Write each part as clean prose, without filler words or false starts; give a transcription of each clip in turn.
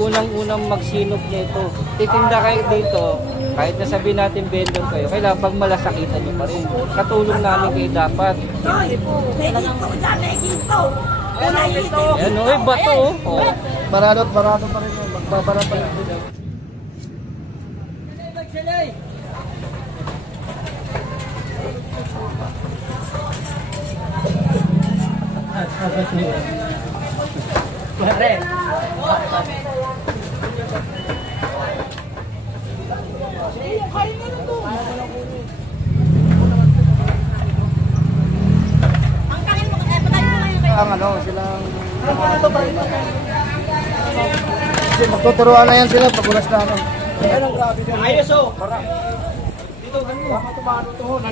unang-unang magsinop nito. Titinda kayo dito, kahit na sabihin natin vendor kayo, kailangan pag malasakitan nyo pa rin. Katulong namin kayo dapat. Yan o, bato o. Barado pa rin yun. Magbabara pa rin sila. Pare. Ang silang kasi magtuturuan na yan sila pagulas na ano. Ayos o.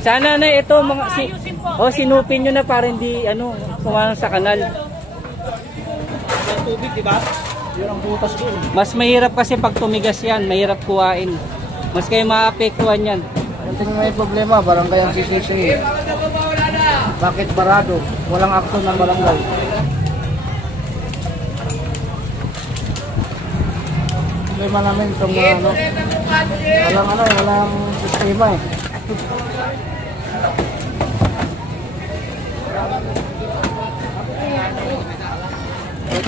Sana na ito mga sinupin nyo na para hindi pumanong sa kanal. Yung tubig, di ba? Yun ang butas doon. Mas mahirap kasi pag tumigas yan, mahirap kuhain. Mas kayo maapektuhan yan. Yung may problema, barangay ang sisisi. Bakit barado? Walang aksyon ng barangay. Problema namin itong walang sistema eh.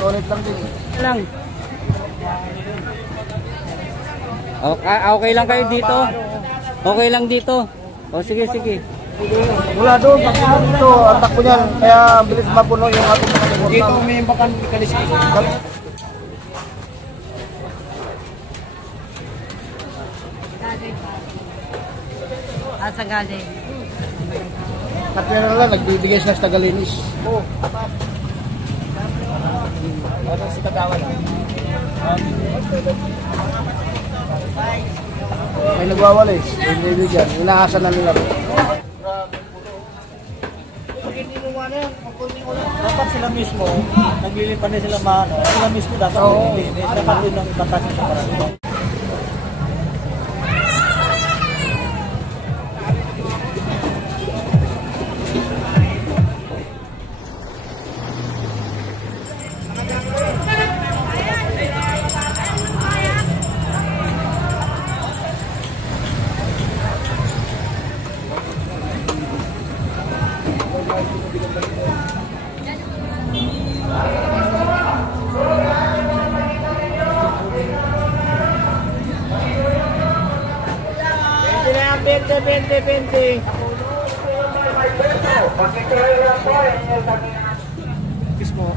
Ulit lang din. Lang. Okay lang kayo dito. Okay lang dito. O sige. Mula doon, pag dito, ang takbo niyan, kaya bilis mapuno yung ating mga limot. Dito may bakan kalisay. Asa galing? Kapira na lang, nagbibigay siya sa tagalinis. Oo. Ano si Kagawan? May nagwawalis, hindi bigyan. Inaasan na nila. Dapat sila mismo, naglilipan din sila sila mismo dapat hindi. Dapat din ang batasin sa parang. Pente. Kiss mo.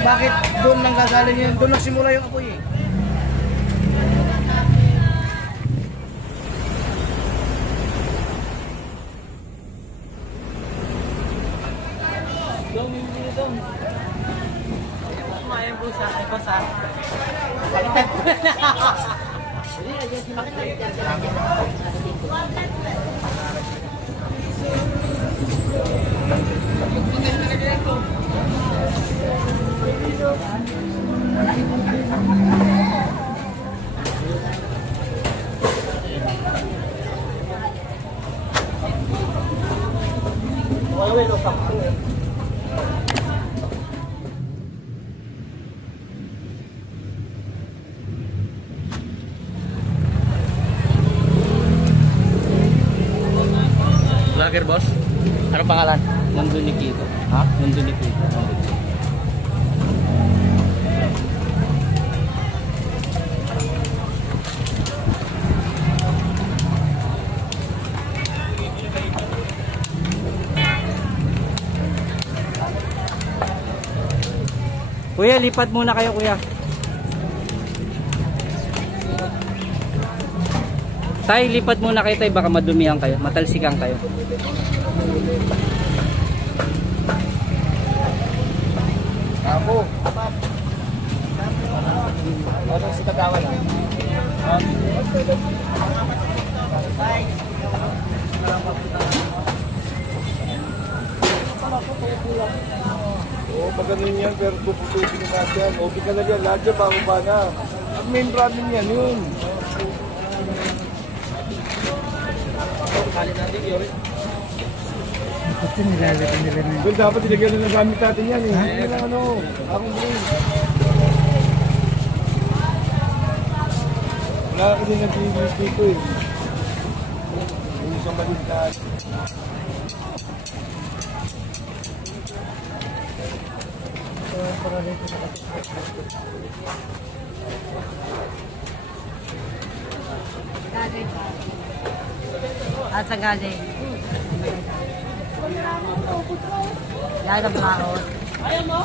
Bakit doon nang gagaling yun? Doon nagsimula yung apoy eh. Ay, busa. Vlogger boss? Ano pangalan? Mundo ni Kiko. Ha? Mundo ni Kiko. Kuya, lipat muna kayo kuya. Tay, lipat muna kayo tay, baka madumihan kayo, matalsikan kayo. Ako. Ano si Kagawan? Oo, pag ganun yan, pero puputusin na natin. Okay ka na yan, lahat dyan, bago ba na. Ang main problem yan, yun. Well, dapat ilagyan na ng gamit natin yan eh. Hindi na ano, akong brain. Wala kasi nag-iibig dito eh. Yung isang maligtas. Asa galing? Yan ang baon. Ayaw mo?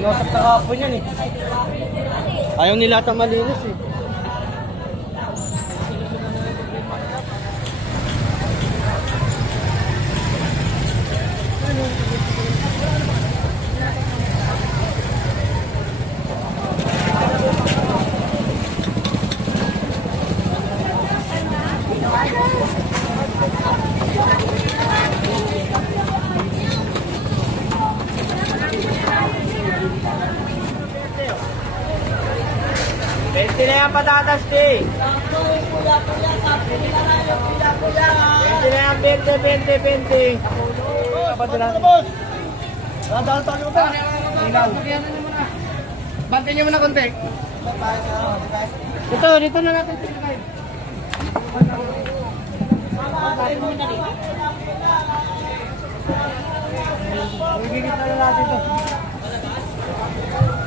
Inosap na kapon yan eh. Ayaw nila atang malinis eh. Pwede na yan patatas, di. Pwede na yan, 20. Bantay niyo muna konti. Dito na natin.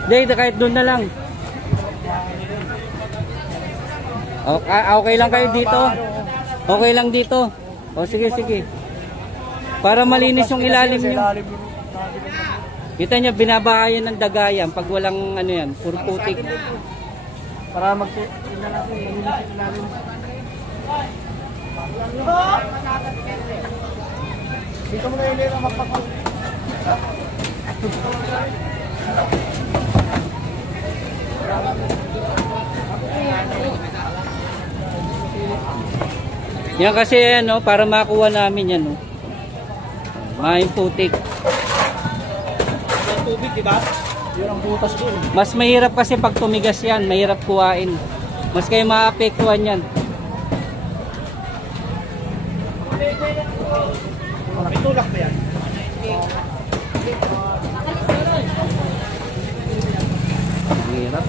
Hindi, kahit doon na lang. Okay lang kayo dito. Okay lang dito. O sige. Para malinis yung ilalim niyo. Kita niya binabahayan ng dagayan pag walang ano yan, puro putik. Para mag-ina natin, malinis yung ilalim. Dito mo na yung lera magpapag. Yan kasi ano, para makuha namin yan, no. Maing putik. Yung tubig, di ba? Yun ang butas doon. Mas mahirap kasi pag tumigas yan, mahirap kuhain. Mas kayo maapektuhan yan. May tulak ba yan? Mahirap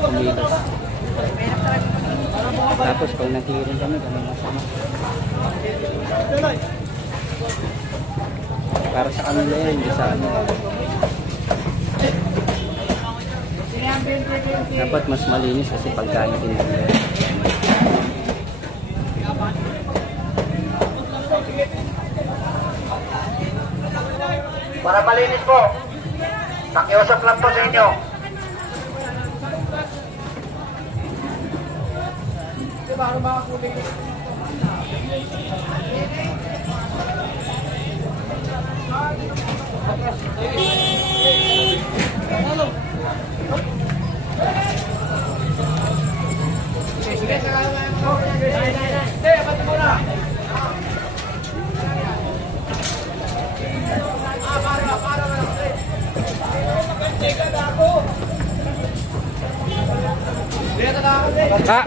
tumigas. Tapos pag naghihirin kami, ganun masama. Para sa kanila yan, hindi sa ano. Dapat mas malinis kasi pagkain nila. Para malinis po. Nakiusap lang po sa inyo. Para makakuling. Sige, abati mo na.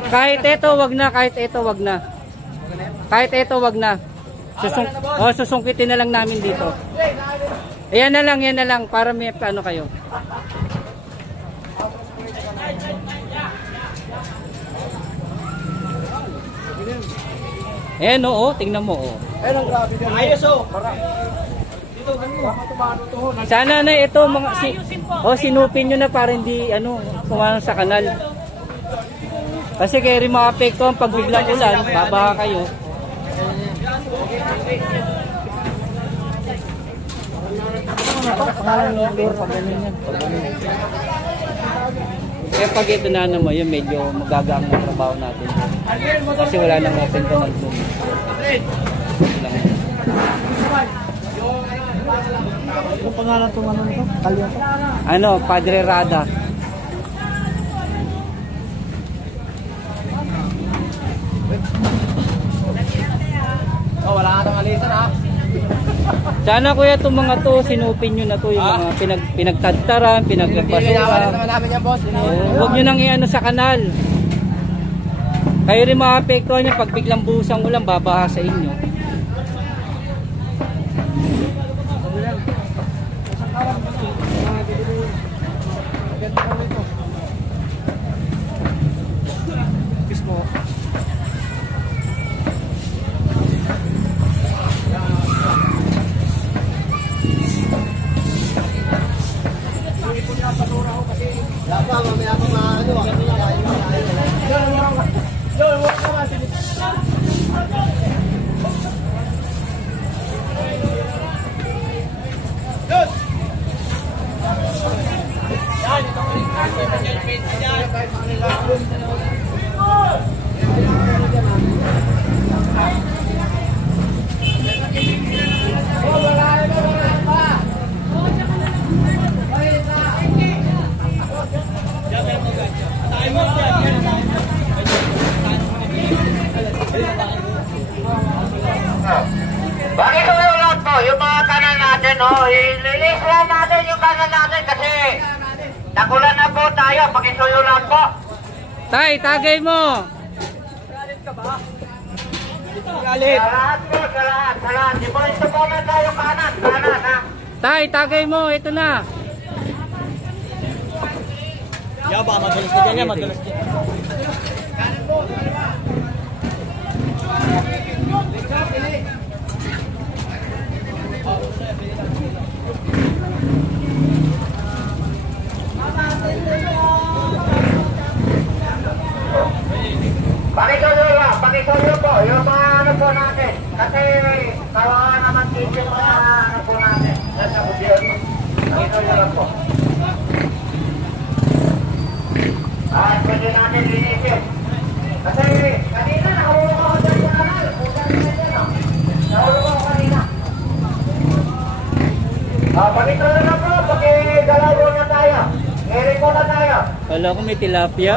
Kahit ito, wag na. Kahit ito, wag na. Kahit ito, wag na. Susungkitin na lang namin dito. Yan na lang. Para may plano kayo. Ayan oo, tingnan mo oo. Ayun ang grabe din. Ayos oh. Sana na ito mga sinupin nyo na para hindi kumano sa kanal. Kasi kaya rin makapekto ang pagbiglang ulan, babaha kayo. Kaya pag ito na mo, yun medyo magagaang na trabaho natin. Kasi wala nang open to mag-zoom. Ano pangalan itong ano nito? Kalya to? Padre Rada. Oh, wala ka nang alisan ha. Sana kuya itong mga to, sinupin nyo na to, yung mga pinagtadtaran, pinagbasura. Namin yan, boss. Huwag nyo nang iano sa kanal. Kayo rin makapektuhan nyo pag biglang busang ulan, babaha sa inyo. Bakit yung lahat po, yung mga kanal natin, ililis lang natin yung kanal natin kasi nakulan na po tayo, pakisuyo lang po. Tay, tagay mo! Galit. Sa lahat. Di po ito po na tayo kanan ha. Tay, tagay mo, ito na. Baka madulas na dyan yan, madulas dyan. Pakisuyo po, yung mga ano po natin. Kasi kawawa naman dito yung mga ano po natin. Nasa gobyerno. Pakisuyo lang po. At pwede natin linisin. Kasi kanina nahulog ako dyan sa kanal. Nahulog ako kanina. Pakisuyo lang po, pakigalaw na tayo. Ngayon po na tayo. Wala ko may tilapia.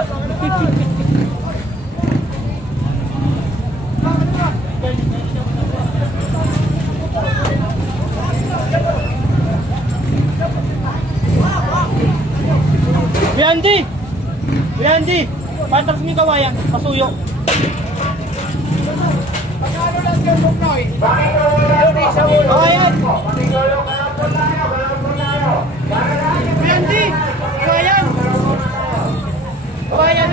Biandi! Patras mo yung kawayan, pasuyo. Pagkano lang yung buknoy? Kawayan! Biandi! Kawayan! Kawayan!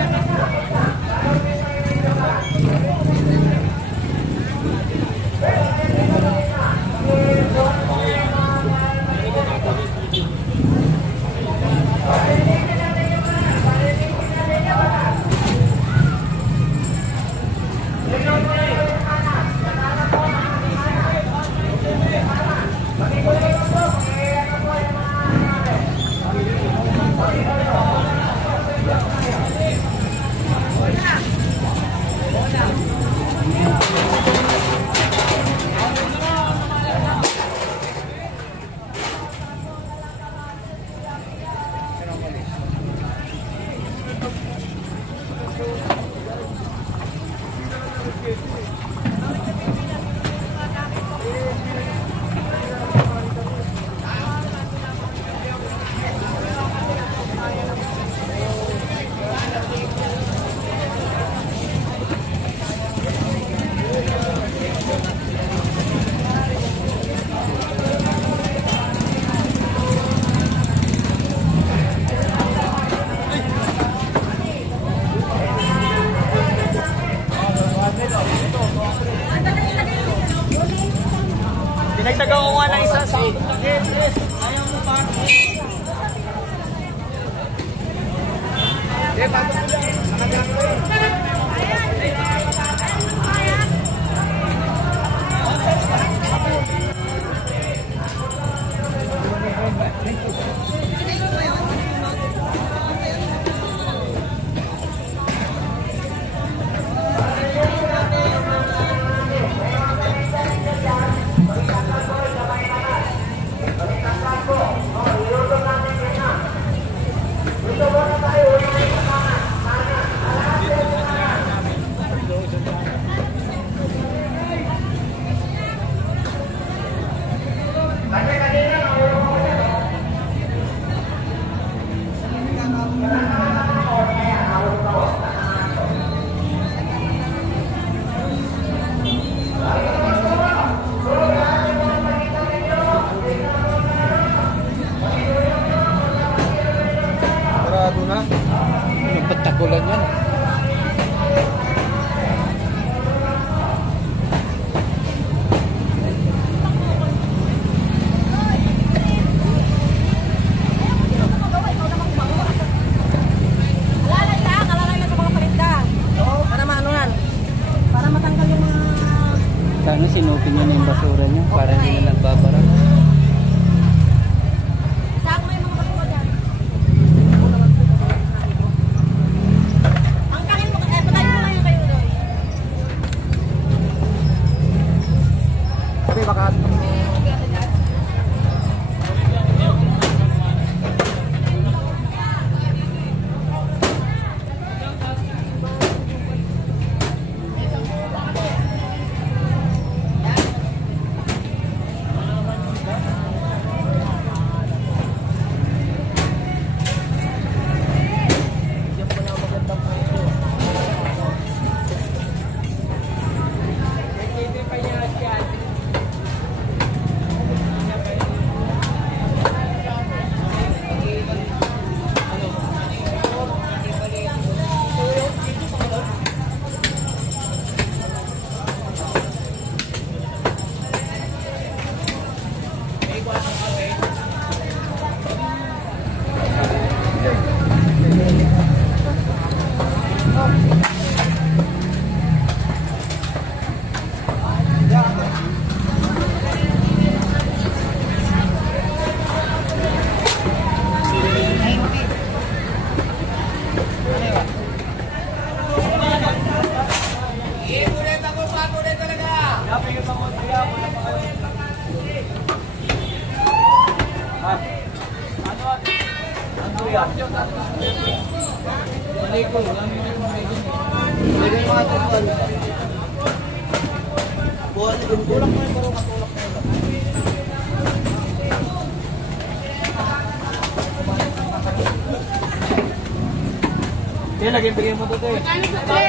Sarado na. Pagtagulan yan. Sana sinupin nyo na yung basura nyo para hindi na nagbabara. Sabi baka Lagyan mo ito, te. Ano ito, te?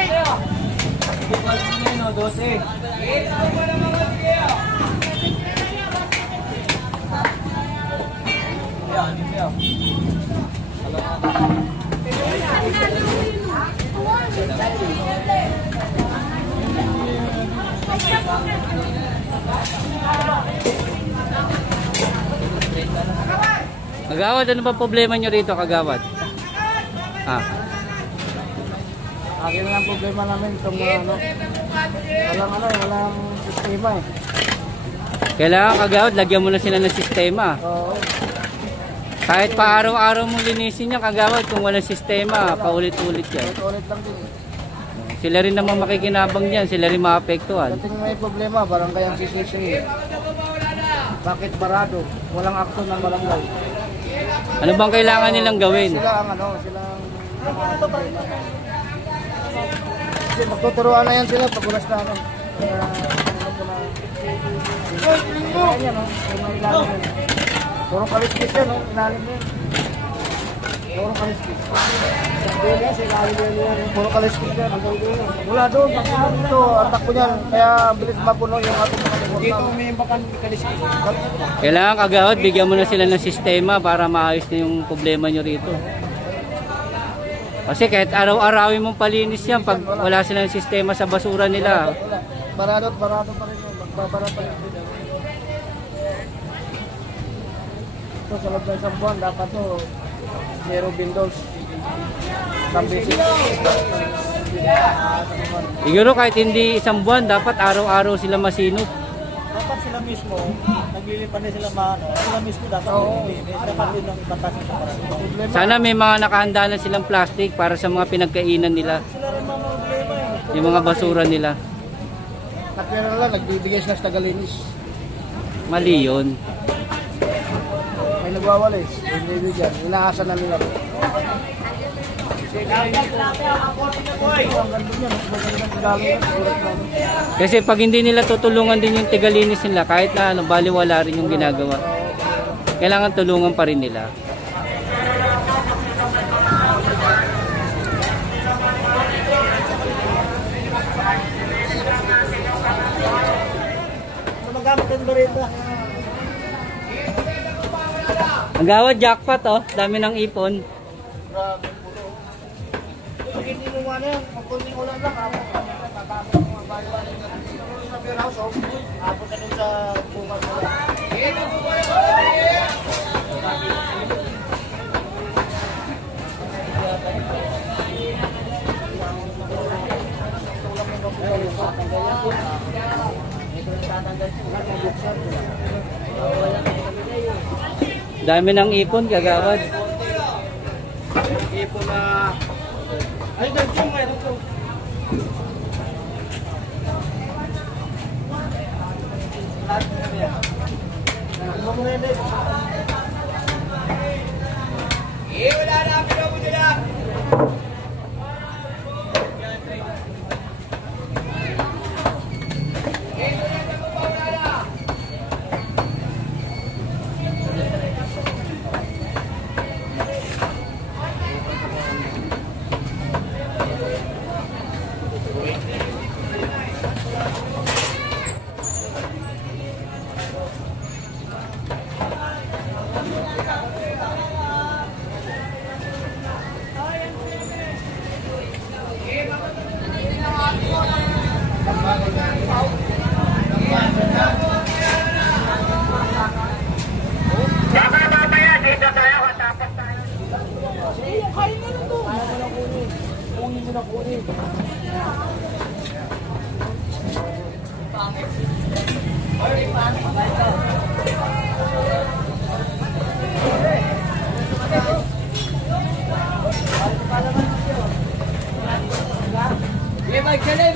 Ano, 12. Yan, yan. Kagawad, ano ba problema nyo rito, Kagawad? akin na ang problema namin itong walang sistema eh. Kailangan, Kagawad, lagyan mo na sila ng sistema. Oo. Kahit pa araw-araw mong linisin yan, Kagawad, kung walang sistema, paulit-ulit yan. Ulit lang din eh. Sila rin naman makikinabang dyan, sila rin maapektuhan. Dating may problema, barangay ang sisisi. Bakit barado? Walang aksyon ng barangay. Ano bang kailangan nilang gawin? Sila ang kasi magtuturuan na yan sila pag ulas na Kaya yan o. Puro kaliskis yan o. Inalim yan. Puro kaliskis. Puro kaliskis yan. Wala doon. Ito, atak ko yan. Kaya bilis mapuno yung ating mga limot. Dito may bakan kaliskis. Kailangan, Kagawad, bigyan mo na sila ng sistema para maayos na yung problema nyo rito. Kasi kahit araw-arawin mong palinis yan, pag wala silang sistema sa basura nila. Barado pa rin yun. Magbabara pa rin. to sa loob ng isang buwan, dapat to zero bindles. Siguro kahit hindi isang buwan, dapat araw-araw sila masinop. Dapat sila mismo, naglilipan din sila maano. Sila mismo dapat naglilinis. Dapat din ang batasin sa parang. Sana may mga nakahanda na silang plastic para sa mga pinagkainan nila. Sila rin mga problema eh. Yung mga basura nila. Katwera lang, nagbibigay sila sa tagalinis. Mali yun. May nagwawalis, hindi bigyan. Inaasa na nila. Kasi pag hindi nila tutulungan din yung tigalinis nila, kahit na ano, baliwala rin yung ginagawa. Kailangan tulungan pa rin nila. Magamit ang barita. Ang gawad jackpot oh, dami ng ipon. Pag hindi mo man yan, pag kunting ulan lang, papasok mo ang bali-bali sa beer house, abot na dun sa bunga mo lang. Dami ng ipon kagawad. Ipon na... Ay, ganyan, mayroon ko. Wala na, pinabu nila.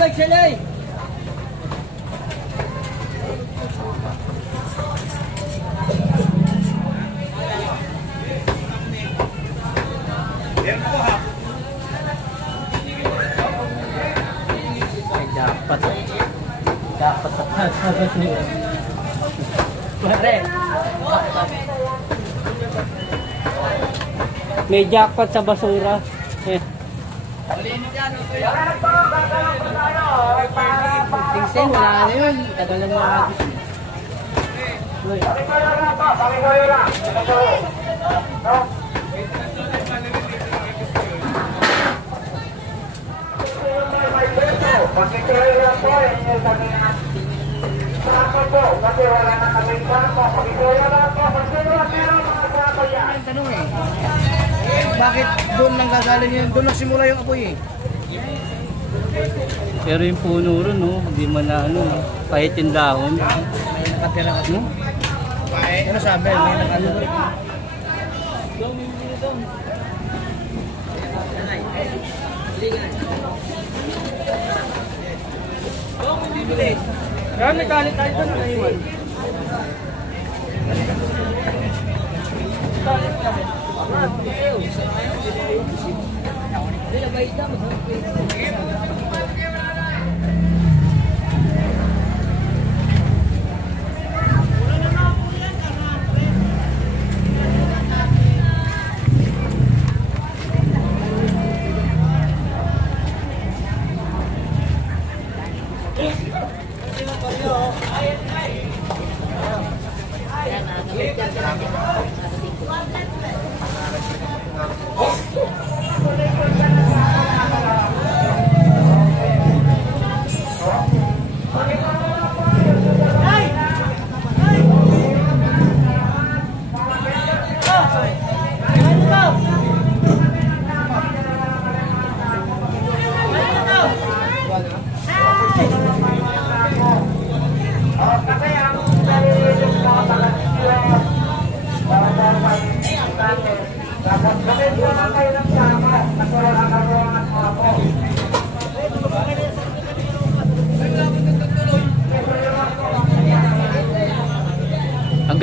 Magsalay! Dapat niya. May jackpot sa basura. Eh. Tingsen, wala na yun. Tagalan mo agad. Tanong eh, bakit doon lang gagaling yun? Doon nagsimula yung apoy eh. Pero yung puno ron, no, hindi man na ano, pahit yung dahon. May nakatira ka doon. Ano sabi? May nakatira. Kaya nagkalit tayo doon na iwan.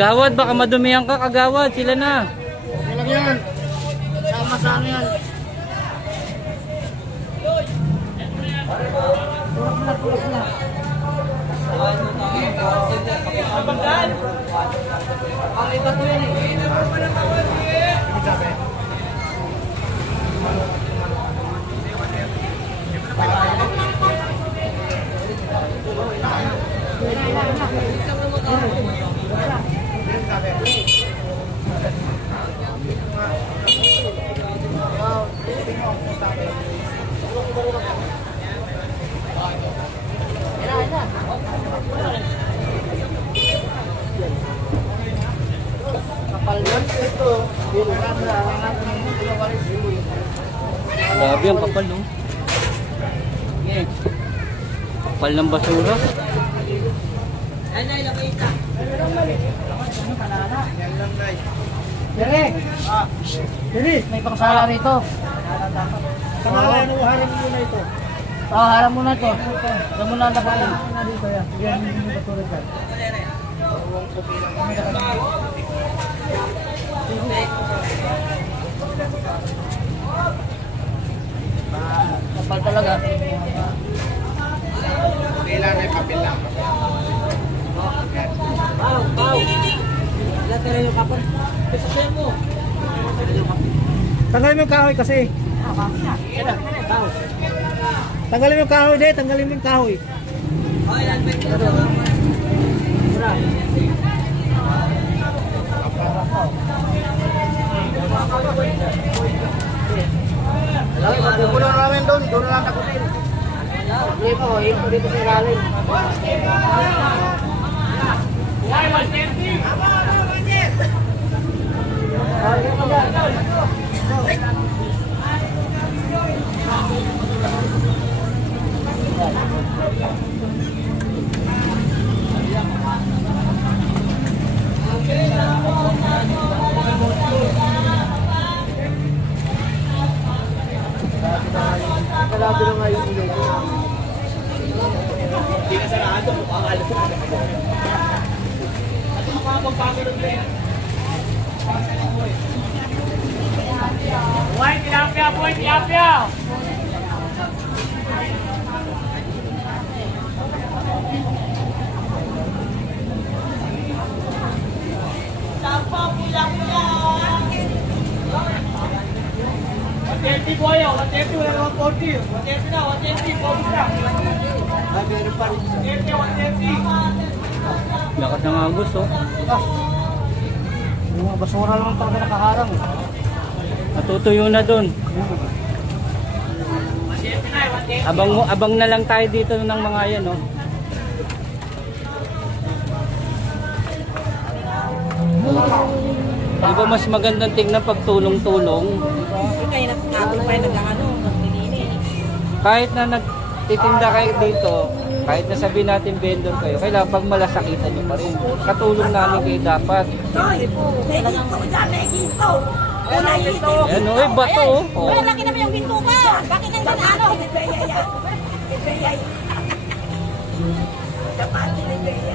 Kagawad, baka madumihan ka, kagawad. Sila na. Okay lang yan. Sama sa ano yan. Grabe ang kapal, no? Kapal ng basura. Dili, may pangsala rito. Pangalan, harap muna ito. Harap muna ito. Ito muna ang dapat dito yan. Yan, hindi mo patulad yan. Kapal talaga. Kailangan may papel lang. Tanggalin mo yung kahoy kasi. Tanggalin mo yung kahoy, de. Tanggalin mo yung kahoy. Pupunan namin doon. Doon na lang takutin. Dito, dito sa ilalim. Kalado na nga yung ulo ko. Hindi na sarado. Mukhang alam ko. At makapagpapagod na yan. Buhay, tilapia! Buhay, tilapia! Sapa, pula-pula! 130 boy, 130, wala naman 40. 130 na, 130, focus na. Meron pa rin. 130. Lakas ng Agos, oh. Yung mga basura lang talaga nakaharang. Natutuyo na dun. Abang na lang tayo dito ng mga yan, oh. Di ba mas magandang tingnan pag tulong-tulong? Kahit na nagtitinda kayo dito, kahit na sabihin natin vendor kayo, kailangan pag malasakitan nyo pa rin. Katulong namin kayo dapat. Yan o, bato o. Wala, laki naman yung binto ka. Bakit nandun ano?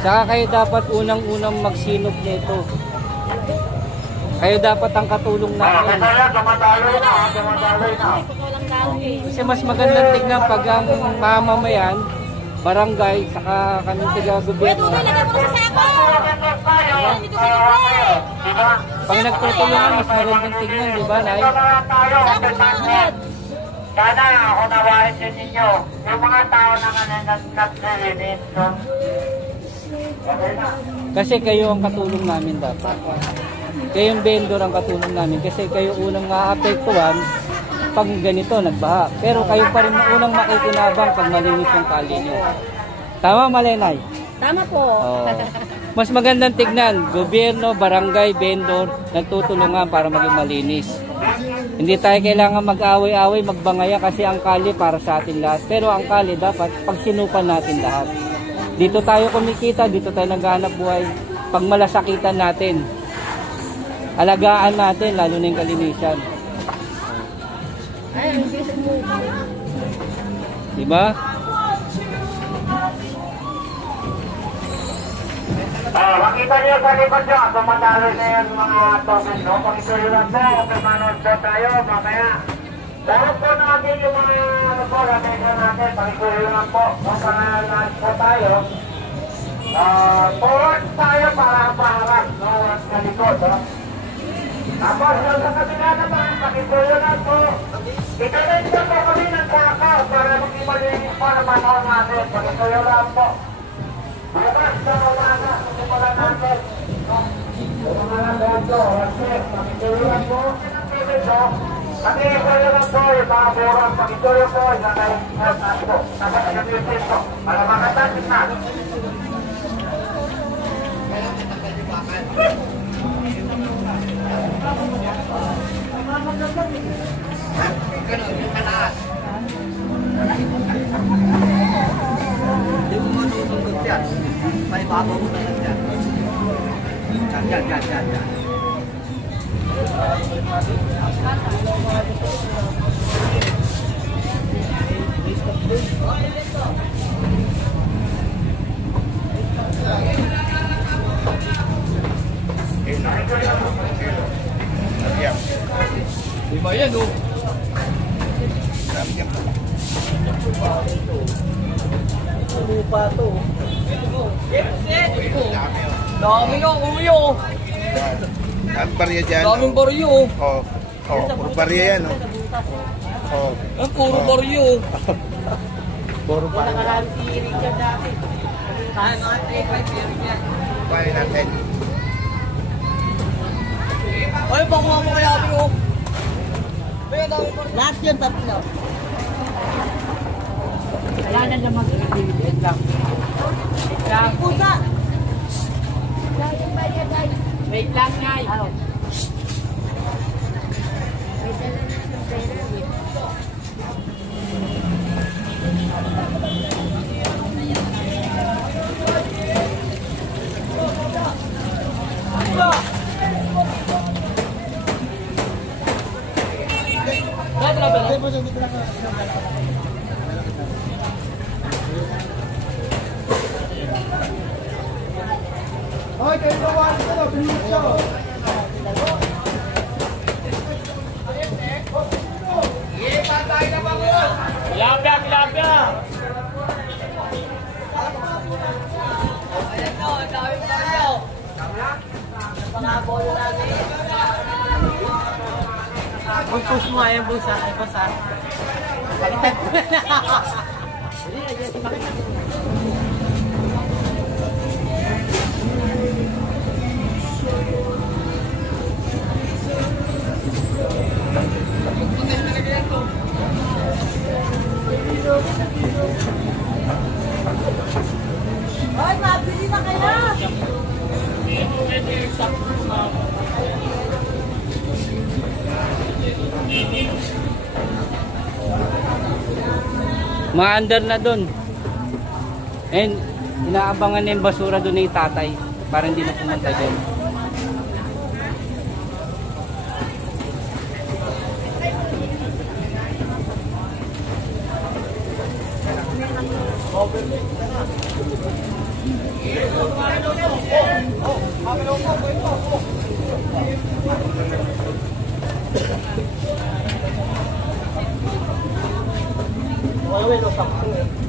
Saka kayo dapat unang-unang magsinop nito. Kayo dapat ang katulong namin. Kasi mas magandang tignan pag ang mamamayan, barangay, saka kaming tiga-gobyerno. Pag nagtutulungan, mas magandang tignan, di ba, Nay? Sana unawain din ninyo yung mga tao na naglilinis. Kasi kayo ang katulong namin dapat. Kayong vendor ang katulong namin kasi kayo unang maapektuhan pag ganito nagbaha. Pero kayo pa rin unang makikinabang pag malinis yung kali nyo. Tama, Malenay? Tama po. Mas magandang tignan, gobyerno, barangay, vendor, nagtutulungan para maging malinis. Hindi tayo kailangan mag-away-away, magbangaya kasi ang kali para sa atin lahat. Pero ang kali dapat pagsinupan natin lahat. Dito tayo kumikita, dito tayo naghahanap buhay. Pag malasakitan natin, alagaan natin, lalo na yung kalinisan. Diba? Makita niyo sa likod niyo, tumatalo na yung mga token, no? Pakisulat po, kumanood po tayo, mamaya. Dapat po natin yung mga ano po, lamesa natin, pakisulat po, mapangalan po tayo. Forward tayo para paharap, no? Sa likod, no? Tapos yung sa kabila naman, pakisulat po. Italit po po kami ng kakaw para mag-imalinis po na panahon natin, pakisulat po. Bukas na umaga, sumula natin. Mga boto, respect, pakitulungan po. Pakitulungan po yung mga burang, pakitulungan po yung mga nasa po. Nasa nag-music po. Para makatasin na. Ganun, yung kalaas. Hindi mo manusunod yan. May babaw mo na lang yan. Yan. Lima yan, oh. Lupa to. Dami nga, kuyo. Ang barya dyan. Daming baryo. Puro barya yan, oh. Ang puro baryo. Puro barya. Nakaraan tiring ka dati. Tayo mga 3-5 tiring yan. Kuhanin natin. Ay, bakuha mo kaya kami, oh. Lahat yun, tatlo. Wala na naman wait lang. Pusa! Wait lang, guys. Hoy, kayo gawa ito, bilis siya. Tilapia! Ayan o, ang dami baryo. Mga bolo namin. Mag-push mo ayan, boss, ha? Ay, boss, ha? Pakitag mo na. Hindi, ayun, si Makita. Hoy, mabili na kayo! Maandar na dun. And inaabangan na yung basura dun ni tatay para hindi na pumunta dyan. Wala, wala,